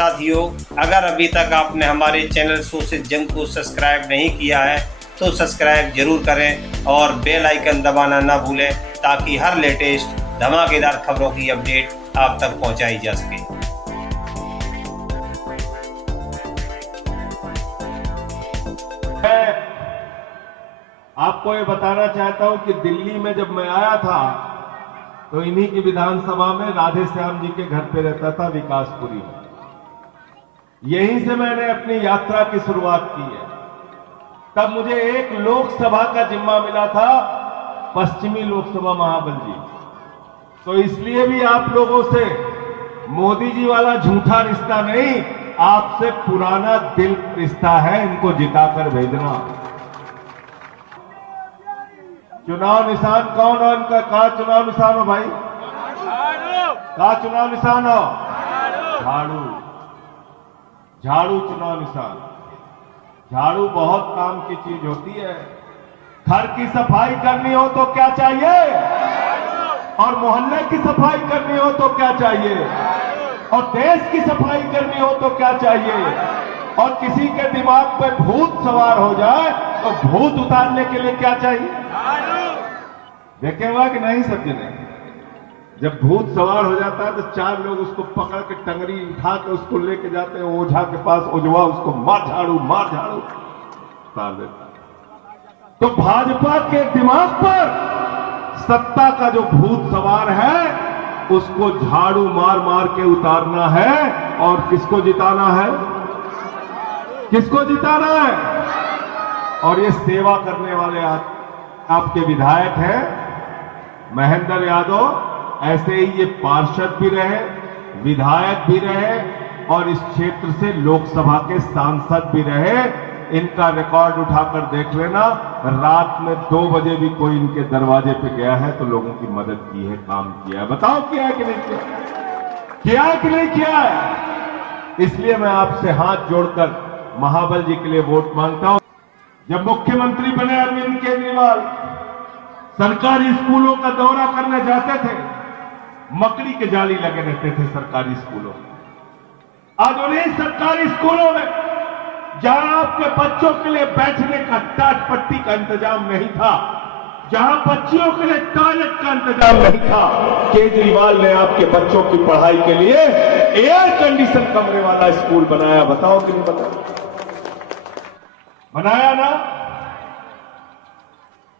साथियों, अगर अभी तक आपने हमारे चैनल सोशल जंग को सब्सक्राइब नहीं किया है तो सब्सक्राइब जरूर करें और बेल आइकन दबाना ना भूलें ताकि हर लेटेस्ट धमाकेदार खबरों की अपडेट आप तक पहुंचाई जा सके। मैं आपको ये बताना चाहता हूं कि दिल्ली में जब मैं आया था तो इन्हीं की विधानसभा में राधे श्याम जी के घर पे रहता था, विकासपुरी में। यहीं से मैंने अपनी यात्रा की शुरुआत की है। तब मुझे एक लोकसभा का जिम्मा मिला था, पश्चिमी लोकसभा महाबल जी। तो इसलिए भी आप लोगों से मोदी जी वाला झूठा रिश्ता नहीं, आपसे पुराना दिल रिश्ता है, इनको जिताकर भेजना। चुनाव निशान कौन है इनका? कहा चुनाव निशान हो भाई? कहा चुनाव निशान हो? झाड़ू। झाड़ू चुनाव निशान। झाड़ू बहुत काम की चीज होती है। घर की सफाई करनी हो तो क्या चाहिए, और मोहल्ले की सफाई करनी हो तो क्या चाहिए, और देश की सफाई करनी हो तो क्या चाहिए, और किसी के दिमाग पे भूत सवार हो जाए तो भूत उतारने के लिए क्या चाहिए? देखे हुआ कि नहीं सब जने? जब भूत सवार हो जाता है तो चार लोग उसको पकड़ के टंगरी उठा के उसको लेके जाते हैं ओझा के पास। ओझवा उसको मार झाड़ू उतार देता है। तो भाजपा के दिमाग पर सत्ता का जो भूत सवार है उसको झाड़ू मार मार के उतारना है। और किसको जिताना है? किसको जिताना है? और ये सेवा करने वाले आपके विधायक हैं महेंद्र यादव। ऐसे ही ये पार्षद भी रहे, विधायक भी रहे और इस क्षेत्र से लोकसभा के सांसद भी रहे। इनका रिकॉर्ड उठाकर देख लेना, रात में 2 बजे भी कोई इनके दरवाजे पे गया है तो लोगों की मदद की है, काम किया है। बताओ किया है कि नहीं किया? किया है कि नहीं किया है? इसलिए मैं आपसे हाथ जोड़कर महाबल जी के लिए वोट मांगता हूं। जब मुख्यमंत्री बने अरविंद केजरीवाल, सरकारी स्कूलों का दौरा करने जाते थे, मकड़ी के जाली लगे रहते थे सरकारी स्कूलों में। आज उन्हीं सरकारी स्कूलों में जहां आपके बच्चों के लिए बैठने का टाट पट्टी का इंतजाम नहीं था, जहां बच्चियों के लिए टॉयलेट का इंतजाम नहीं था, केजरीवाल ने आपके बच्चों की पढ़ाई के लिए एयर कंडीशन कमरे वाला स्कूल बनाया। बताओ कि नहीं बताओ? बनाया ना?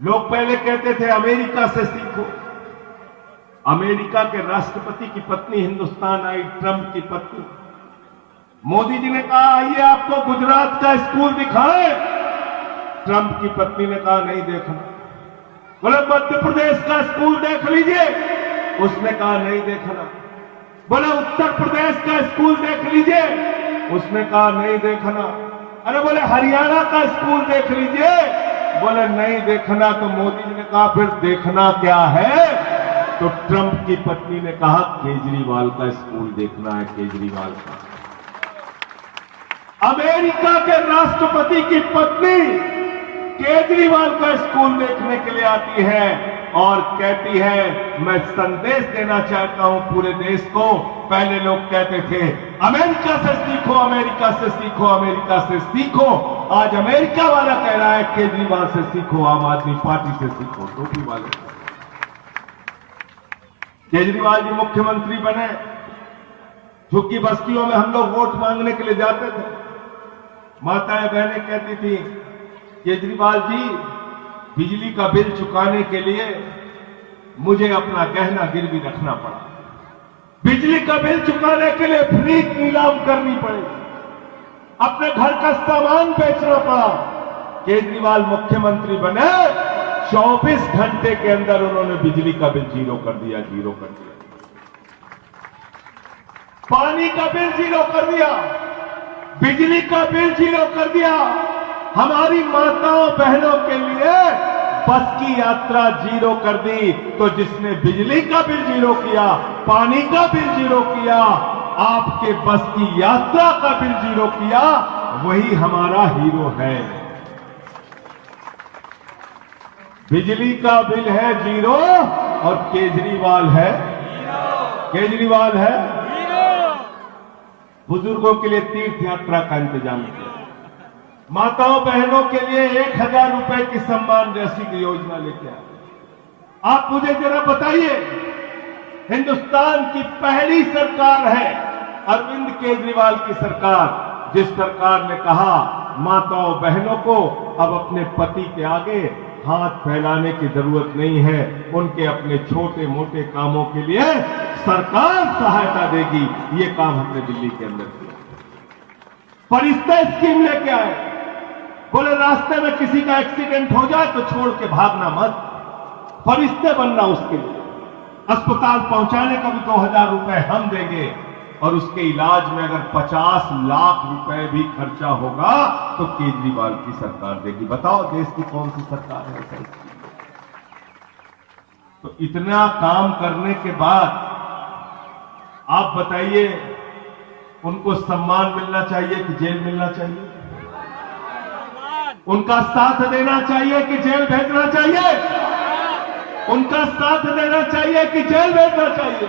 लोग पहले कहते थे अमेरिका से सीखो। अमेरिका के राष्ट्रपति की पत्नी हिंदुस्तान आई, ट्रंप की पत्नी। मोदी जी ने कहा आइए आपको गुजरात का स्कूल दिखाएं। ट्रंप की पत्नी ने कहा नहीं देखना। बोले मध्य प्रदेश का स्कूल देख लीजिए, उसने कहा नहीं देखना। बोले उत्तर प्रदेश का स्कूल देख लीजिए, उसने कहा नहीं देखना। अरे बोले हरियाणा का स्कूल देख लीजिए, बोले नहीं देखना। तो मोदी जी ने कहा फिर देखना क्या है? तो ट्रंप की पत्नी ने कहा केजरीवाल का स्कूल देखना है, केजरीवाल का। अमेरिका के राष्ट्रपति की पत्नी केजरीवाल का स्कूल देखने के लिए आती है और कहती है मैं संदेश देना चाहता हूं पूरे देश को। पहले लोग कहते थे अमेरिका से सीखो, अमेरिका से सीखो, अमेरिका से सीखो। आज अमेरिका वाला कह रहा है केजरीवाल से सीखो, आम आदमी पार्टी से सीखो, टोपी वाले। केजरीवाल जी मुख्यमंत्री बने, झुग्गी बस्तियों में हम लोग वोट मांगने के लिए जाते थे। माताएं बहनें कहती थी केजरीवाल जी बिजली का बिल चुकाने के लिए मुझे अपना गहना गिरवी रखना पड़ा, बिजली का बिल चुकाने के लिए फ्री नीलाम करनी पड़ी, अपने घर का सामान बेचना पड़ा। केजरीवाल मुख्यमंत्री बने, 24 घंटे के अंदर उन्होंने बिजली का बिल जीरो कर दिया, जीरो कर दिया। पानी का बिल जीरो कर दिया, बिजली का बिल जीरो कर दिया। हमारी माताओं बहनों के लिए बस की यात्रा जीरो कर दी। तो जिसने बिजली का बिल जीरो किया, पानी का बिल जीरो किया, आपके बस की यात्रा का बिल जीरो किया, वही हमारा हीरो है। बिजली का बिल है जीरो और केजरीवाल है, केजरीवाल है। बुजुर्गों के लिए तीर्थ यात्रा का इंतजाम किया, माताओं बहनों के लिए 1000 रुपए की सम्मान राशि की योजना लेके आए। आप मुझे जरा बताइए, हिंदुस्तान की पहली सरकार है अरविंद केजरीवाल की सरकार, जिस सरकार ने कहा माताओं बहनों को अब अपने पति के आगे हाथ फैलाने की जरूरत नहीं है, उनके अपने छोटे मोटे कामों के लिए सरकार सहायता देगी। ये काम हमने दिल्ली के अंदर किया। फरिश्ते स्कीम लेके आए, बोले रास्ते में किसी का एक्सीडेंट हो जाए तो छोड़ के भागना मत, फरिश्ते बनना उसके लिए, अस्पताल पहुंचाने का भी 2000 रुपए हम देंगे और उसके इलाज में अगर 50 लाख रुपए भी खर्चा होगा तो केजरीवाल की सरकार देगी। बताओ देश की कौन सी सरकार है ऐसा? तो इतना काम करने के बाद आप बताइए, उनको सम्मान मिलना चाहिए कि जेल मिलना चाहिए? उनका साथ देना चाहिए कि जेल भेजना चाहिए? उनका साथ देना चाहिए कि जेल भेजना चाहिए?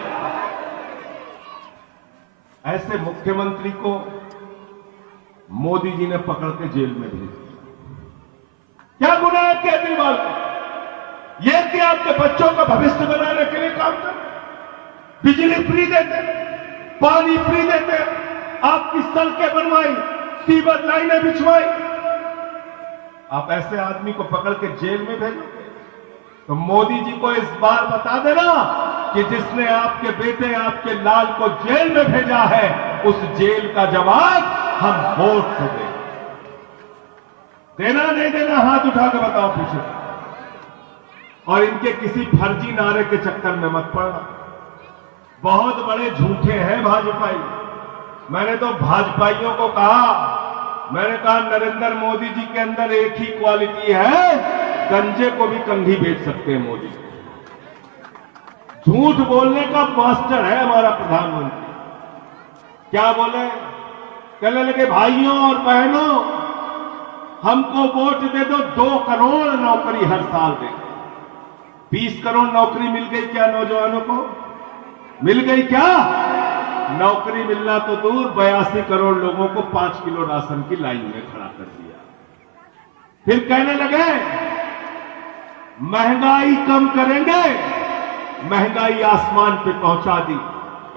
ऐसे मुख्यमंत्री को मोदी जी ने पकड़ के जेल में भेज दिया। क्या गुनाह है केजरीवाल का? यह कि आपके बच्चों का भविष्य बनाने के लिए काम कर, बिजली फ्री देते, पानी फ्री देते, आपकी सड़कें बनवाई, सीवर लाइनें बिछवाई। आप ऐसे आदमी को पकड़ के जेल में भेजोगे? तो मोदी जी को इस बार बता देना कि जिसने आपके बेटे आपके लाल को जेल में भेजा है, उस जेल का जवाब हम वोट से देंगे। देना नहीं देना हाथ उठा के बताओ पीछे। और इनके किसी फर्जी नारे के चक्कर में मत पड़ना। बहुत बड़े झूठे हैं भाजपाई। मैंने तो भाजपाइयों को कहा, मैंने कहा नरेंद्र मोदी जी के अंदर एक ही क्वालिटी है, गंजे को भी कंघी बेच सकते हैं मोदी। झूठ बोलने का मास्टर है हमारा प्रधानमंत्री। क्या बोले? कहने लगे भाइयों और बहनों, हमको वोट दे दो, 2 करोड़ नौकरी हर साल दे। 20 करोड़ नौकरी मिल गई क्या नौजवानों को? मिल गई क्या? नौकरी मिलना तो दूर, 82 करोड़ लोगों को 5 किलो राशन की लाइन में खड़ा कर दिया। फिर कहने लगे महंगाई कम करेंगे, महंगाई आसमान पे पहुंचा दी।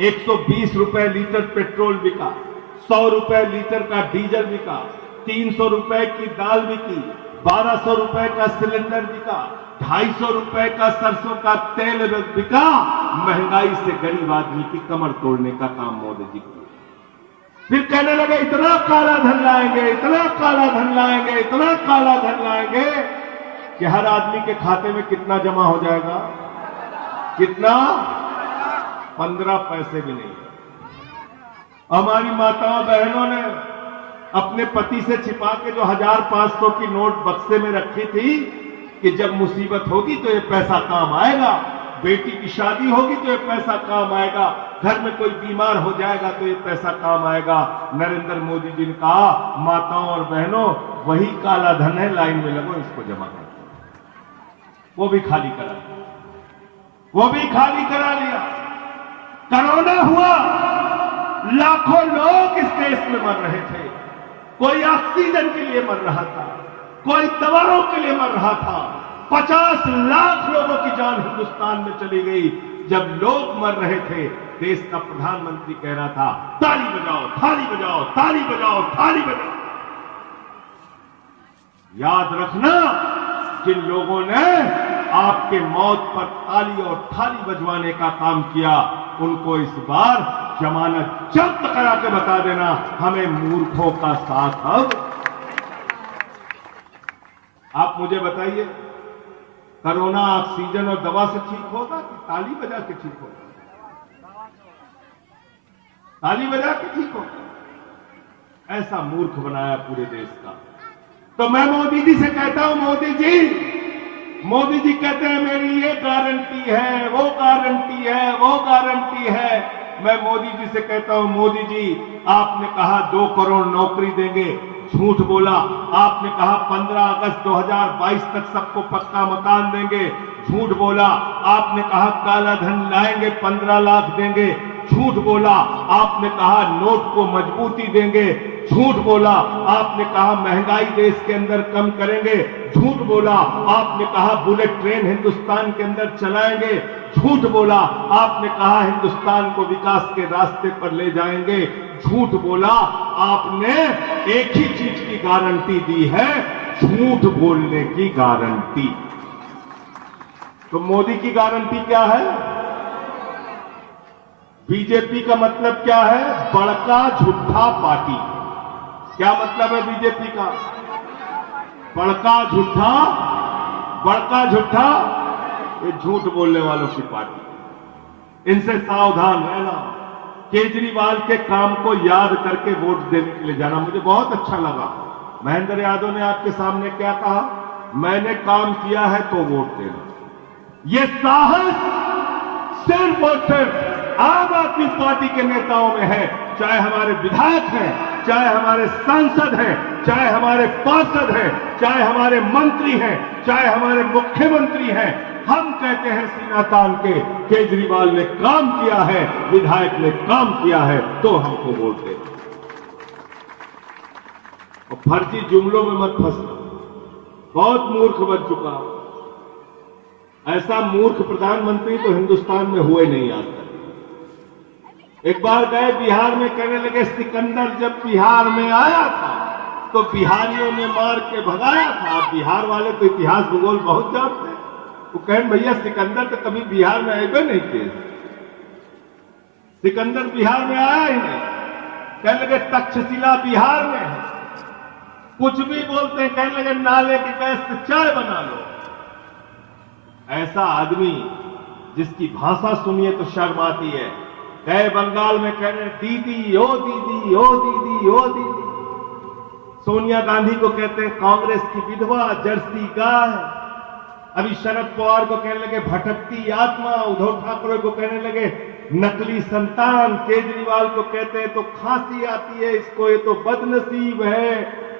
120 रुपए लीटर पेट्रोल बिका, 100 रुपए लीटर का डीजल बिका, 300 रुपए की दाल बिकी, 1200 रुपए का सिलेंडर बिका, 250 रुपए का सरसों का तेल बिका। महंगाई से गरीब आदमी की कमर तोड़ने का काम मोदी जी किया। फिर कहने लगे इतना काला धन लाएंगे, इतना काला धन लाएंगे, इतना काला धन लाएंगे कि हर आदमी के खाते में कितना जमा हो जाएगा? कितना? 15 पैसे भी नहीं। हमारी माताओं बहनों ने अपने पति से छिपा के जो 1000-500 की नोट बक्से में रखी थी कि जब मुसीबत होगी तो ये पैसा काम आएगा, बेटी की शादी होगी तो ये पैसा काम आएगा, घर में कोई बीमार हो जाएगा तो ये पैसा काम आएगा। नरेंद्र मोदी जी ने कहा माताओं और बहनों, वही काला धन है, लाइन में लगो, इसको जमा करो। वो भी खाली करा, वो भी खाली करा लिया। कोरोना हुआ, लाखों लोग इस देश में मर रहे थे। कोई ऑक्सीजन के लिए मर रहा था, कोई दवाओं के लिए मर रहा था। 50 लाख लोगों की जान हिंदुस्तान में चली गई। जब लोग मर रहे थे, देश का प्रधानमंत्री कह रहा था ताली बजाओ, थाली बजाओ, ताली बजाओ, थाली बजाओ। याद रखना, जिन लोगों ने आपके मौत पर ताली और थाली बजवाने का काम किया, उनको इस बार जमानत जब्त करा के बता देना, हमें मूर्खों का साथ अब। आप मुझे बताइए, कोरोना ऑक्सीजन और दवा से ठीक होगा कि ताली बजा के ठीक होगा? ताली बजा के ठीक होगा। ऐसा मूर्ख बनाया पूरे देश का। तो मैं मोदी जी से कहता हूं, मोदी जी कहते हैं मेरी ये गारंटी है, वो गारंटी है, वो गारंटी है। मैं मोदी जी से कहता हूं, मोदी जी आपने कहा 2 करोड़ नौकरी देंगे, झूठ बोला। आपने कहा 15 अगस्त 2022 तक सबको पक्का मकान देंगे, झूठ बोला। आपने कहा काला धन लाएंगे, 15 लाख देंगे, झूठ बोला, आपने कहा नोट को मजबूती देंगे, झूठ बोला, आपने कहा महंगाई देश के अंदर कम करेंगे, झूठ बोला, आपने कहा बुलेट ट्रेन हिंदुस्तान के अंदर चलाएंगे, झूठ बोला, आपने कहा हिंदुस्तान को विकास के रास्ते पर ले जाएंगे, झूठ बोला। आपने एक ही चीज की गारंटी दी है, झूठ बोलने की गारंटी। तो मोदी की गारंटी क्या है? बीजेपी का मतलब क्या है? बड़का झूठा पार्टी। क्या मतलब है बीजेपी का? बड़का झूठा, बड़का झूठा, ये झूठ बोलने वालों की पार्टी। इनसे सावधान रहना। केजरीवाल के काम को याद करके वोट देने के लिए जाना। मुझे बहुत अच्छा लगा महेंद्र यादव ने आपके सामने क्या कहा, मैंने काम किया है तो वोट देना। ये साहस सिर्फ और सिर्फ आम आदमी पार्टी के नेताओं में है, चाहे हमारे विधायक हैं, चाहे हमारे सांसद हैं, चाहे हमारे पार्षद हैं, चाहे हमारे मंत्री हैं, चाहे हमारे मुख्यमंत्री हैं। हम कहते हैं सीना तान के केजरीवाल ने काम किया है, विधायक ने काम किया है तो हमको वोट दे। और फर्जी जुमलों में मत फंसना, बहुत मूर्ख बन चुका। ऐसा मूर्ख प्रधानमंत्री तो हिंदुस्तान में हुए नहीं आज तक। एक बार गए बिहार में, कहने लगे सिकंदर जब बिहार में आया था तो बिहारियों ने मार के भगाया था। बिहार वाले तो इतिहास भूगोल बहुत जानते हैं। वो कहें भैया सिकंदर तो कभी बिहार में आए नहीं थे, सिकंदर बिहार में आया ही नहीं। कहने लगे तक्षशिला बिहार में है, कुछ भी बोलते हैं। कहने लगे नाले की गैस से चाय बना लो। ऐसा आदमी जिसकी भाषा सुनिए तो शर्म आती है। गए बंगाल में, कह रहे दीदी ओ दीदी ओ दीदी ओ दीदी। सोनिया गांधी को कहते हैं कांग्रेस की विधवा, जर्सी गाय। अभी शरद पवार को कहने लगे भटकती आत्मा, उद्धव ठाकरे को कहने लगे नकली संतान, केजरीवाल को कहते हैं तो खांसी आती है इसको, ये तो बदनसीब है,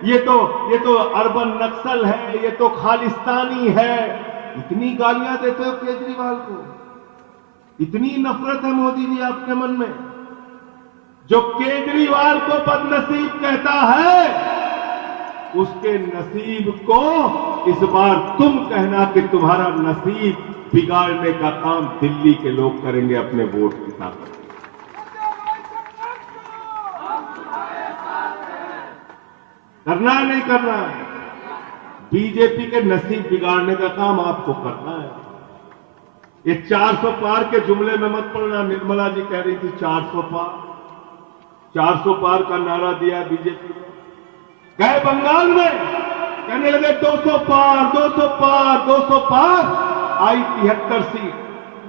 ये तो अर्बन नक्सल है, ये तो खालिस्तानी है। इतनी गालियां देते हो केजरीवाल को, इतनी नफरत है मोदी जी आपके मन में। जो केजरीवाल को बदनसीब कहता है उसके नसीब को इस बार तुम कहना कि तुम्हारा नसीब बिगाड़ने का काम दिल्ली के लोग करेंगे अपने वोट की ताकत। करना है नहीं करना है? बीजेपी के नसीब बिगाड़ने का काम आपको करना है। ये 400 पार के जुमले में मत पड़ना। निर्मला जी कह रही थी 400 पार, 400 पार का नारा दिया बीजेपी ने। गए बंगाल में, कहने लगे 200 पार 200 पार 200 पार, आई 73 सीट।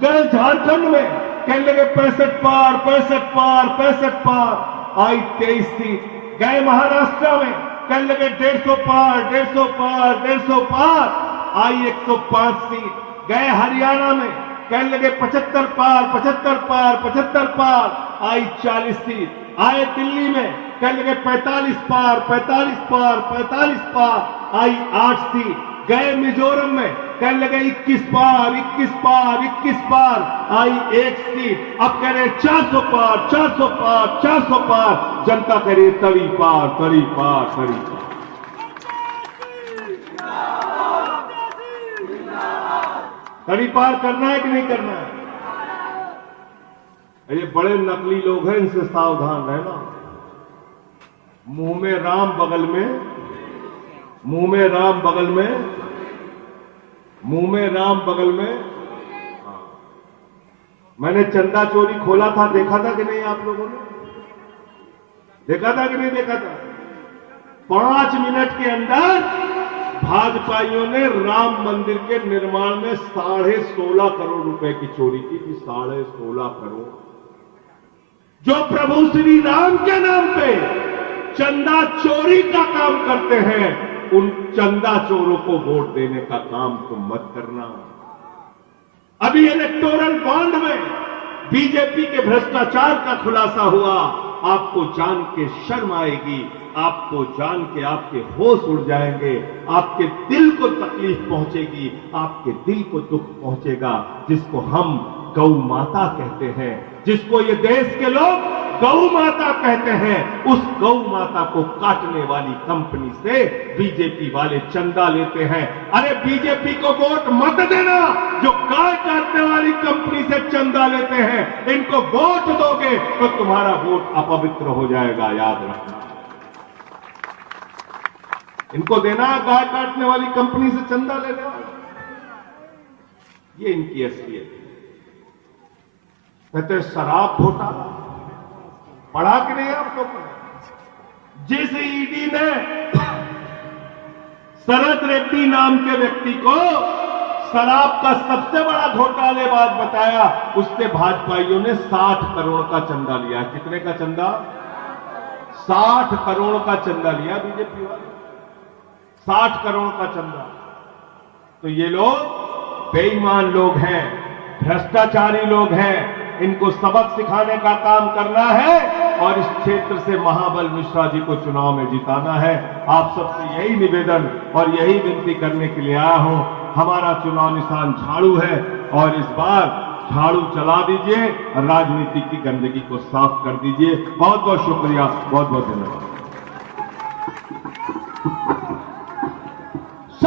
गए झारखंड में, कहने लगे 65 पार 65 पार 65 पार, आई 23 सीट। गए महाराष्ट्र में, कहने लगे 150 पार 150 पार 150 पार, आई 105 सीट। गए हरियाणा में, कहने लगे 75 पार 75 पार 75 पार, आई 40 सीट। आए दिल्ली में, कहने लगे 45 पार 45 पार 45 पार, आई 8 सीट। गए मिजोरम में, कहने लगे 21 पार 21 पार 21 पार, आई 1 सीट। अब कह रहे 400 पार 400 पार 400 पार, जनता कह रही तरी पार तरी पार तरी पार। तरी पार करना है कि नहीं करना है? ये बड़े नकली लोग हैं, इनसे सावधान रहना। मुंह में राम बगल में, मुंह में राम बगल में, मुंह में राम बगल में। मैंने चंदा चोरी खोला था, देखा था कि नहीं आप लोगों ने? देखा था कि नहीं देखा था? 5 मिनट के अंदर भाजपाइयों ने राम मंदिर के निर्माण में 16.5 करोड़ रुपए की चोरी की थी। 16.5 करोड़। जो प्रभु श्री राम के नाम पे चंदा चोरी का काम करते हैं, उन चंदा चोरों को वोट देने का काम तुम मत करना। अभी इलेक्टोरल बॉन्ड में बीजेपी के भ्रष्टाचार का खुलासा हुआ। आपको जान के शर्म आएगी, आपको जान के आपके होश उड़ जाएंगे, आपके दिल को तकलीफ पहुंचेगी, आपके दिल को दुख पहुंचेगा, जिसको हम गौ माता कहते हैं, जिसको ये देश के लोग गौ माता कहते हैं, उस गौ माता को काटने वाली कंपनी से बीजेपी वाले चंदा लेते हैं। अरे बीजेपी को वोट मत देना, जो गाय काटने वाली कंपनी से चंदा लेते हैं, इनको वोट दोगे तो तुम्हारा वोट अपवित्र हो जाएगा, याद रखना। इनको देना गाय काटने वाली कंपनी से चंदा लेने वाला, ये इनकी असलियत है। कहते शराब घोटाला पढ़ा कि नहीं आपको? जिस ईडी ने शरद रेड्डी नाम के व्यक्ति को शराब का सबसे बड़ा घोटालेबाज बताया, उससे भाजपाइयों ने 60 करोड़ का चंदा लिया। कितने का चंदा? 60 करोड़ का चंदा लिया बीजेपी वाले, 60 करोड़ का चंदा। तो ये लोग बेईमान लोग हैं, भ्रष्टाचारी लोग हैं, इनको सबक सिखाने का काम करना है और इस क्षेत्र से महाबल मिश्रा जी को चुनाव में जिताना है। आप सबसे यही निवेदन और यही विनती करने के लिए आया हूं। हमारा चुनाव निशान झाड़ू है और इस बार झाड़ू चला दीजिए और राजनीति की गंदगी को साफ कर दीजिए। बहुत बहुत शुक्रिया, बहुत बहुत धन्यवाद।